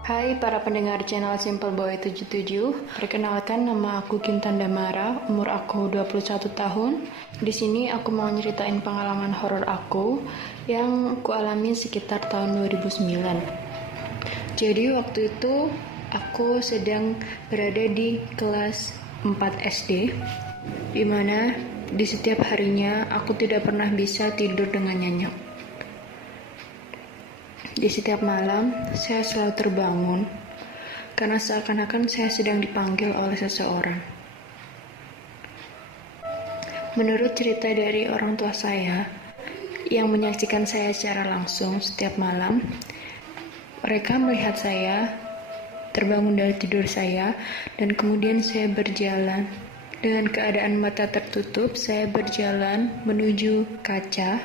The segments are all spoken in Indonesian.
Hai para pendengar channel Simple Boy 77. Perkenalkan, nama aku Kintan Damara, umur aku 21 tahun. Di sini aku mau nyeritain pengalaman horor aku yang aku alami sekitar tahun 2009. Jadi waktu itu aku sedang berada di kelas 4 SD, di mana di setiap harinya aku tidak pernah bisa tidur dengan nyenyak. Di setiap malam, saya selalu terbangun karena seakan-akan saya sedang dipanggil oleh seseorang. Menurut cerita dari orang tua saya yang menyaksikan saya secara langsung setiap malam, mereka melihat saya terbangun dari tidur saya dan kemudian saya berjalan. Dengan keadaan mata tertutup, saya berjalan menuju kaca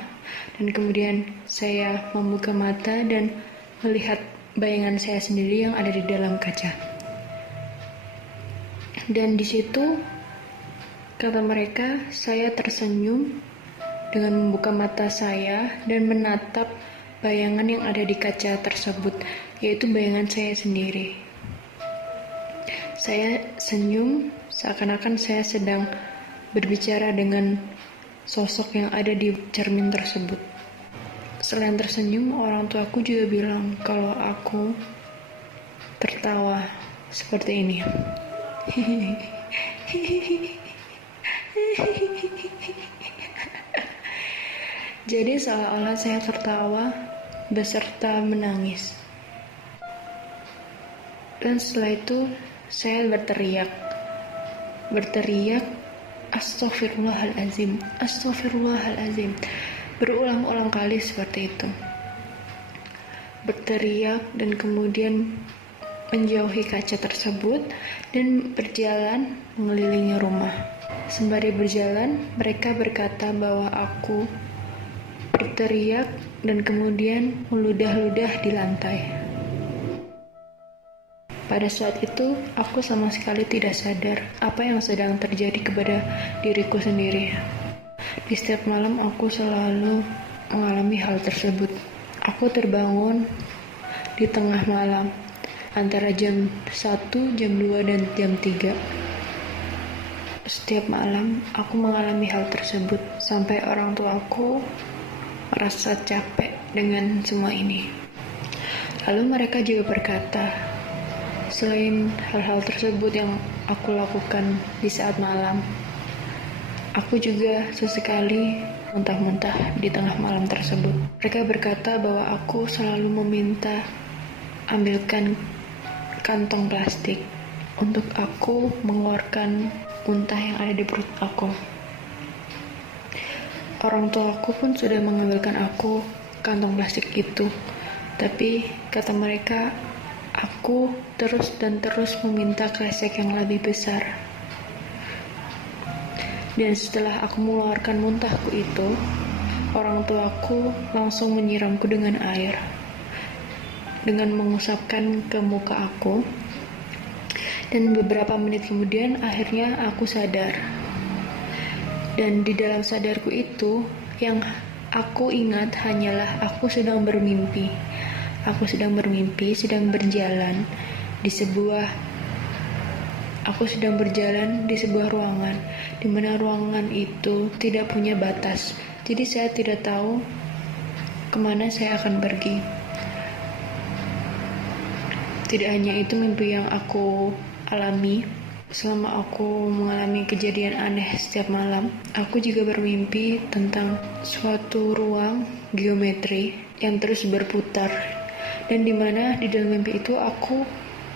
dan kemudian saya membuka mata dan melihat bayangan saya sendiri yang ada di dalam kaca. Dan di situ, kata mereka, saya tersenyum dengan membuka mata saya dan menatap bayangan yang ada di kaca tersebut, yaitu bayangan saya sendiri. Saya senyum seakan-akan saya sedang berbicara dengan sosok yang ada di cermin tersebut. Selain tersenyum, orang tuaku juga bilang kalau aku tertawa seperti ini. Jadi seolah-olah saya tertawa beserta menangis. Dan setelah itu saya berteriak, Astaghfirullahalazim, Astaghfirullahalazim, berulang-ulang kali seperti itu. Berteriak dan kemudian menjauhi kaca tersebut dan berjalan mengelilingi rumah. Sembari berjalan, mereka berkata bahwa aku berteriak dan kemudian meludah-ludah di lantai. Pada saat itu, aku sama sekali tidak sadar apa yang sedang terjadi kepada diriku sendiri. Di setiap malam aku selalu mengalami hal tersebut. Aku terbangun di tengah malam, antara jam 1, jam 2, dan jam 3. Setiap malam aku mengalami hal tersebut, sampai orang tuaku merasa capek dengan semua ini. Lalu mereka juga berkata, selain hal-hal tersebut yang aku lakukan di saat malam, aku juga sesekali muntah-muntah di tengah malam tersebut. Mereka berkata bahwa aku selalu meminta ambilkan kantong plastik untuk aku mengeluarkan muntah yang ada di perut aku. Orang tuaku pun sudah mengambilkan aku kantong plastik itu, tapi kata mereka, aku terus dan terus meminta kresek yang lebih besar. Dan setelah aku mengeluarkan muntahku itu, orang tuaku langsung menyiramku dengan air, dengan mengusapkan ke muka aku. Dan beberapa menit kemudian akhirnya aku sadar. Dan di dalam sadarku itu, yang aku ingat hanyalah aku sedang bermimpi. Aku sedang bermimpi, sedang berjalan di sebuah ruangan, di mana ruangan itu tidak punya batas. Jadi saya tidak tahu kemana saya akan pergi. Tidak hanya itu mimpi yang aku alami selama aku mengalami kejadian aneh setiap malam. Aku juga bermimpi tentang suatu ruang geometri yang terus berputar. Dan di mana di dalam mimpi itu aku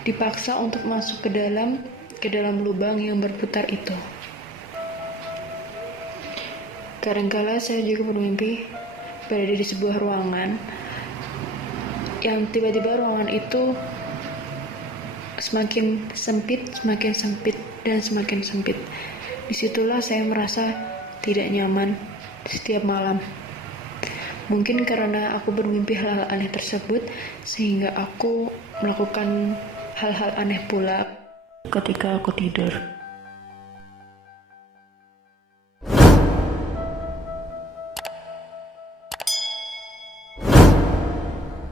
dipaksa untuk masuk ke dalam lubang yang berputar itu. Kadangkala saya juga bermimpi berada di sebuah ruangan yang tiba-tiba ruangan itu semakin sempit, dan semakin sempit. Disitulah saya merasa tidak nyaman setiap malam. Mungkin karena aku bermimpi hal-hal aneh tersebut, sehingga aku melakukan hal-hal aneh pula ketika aku tidur.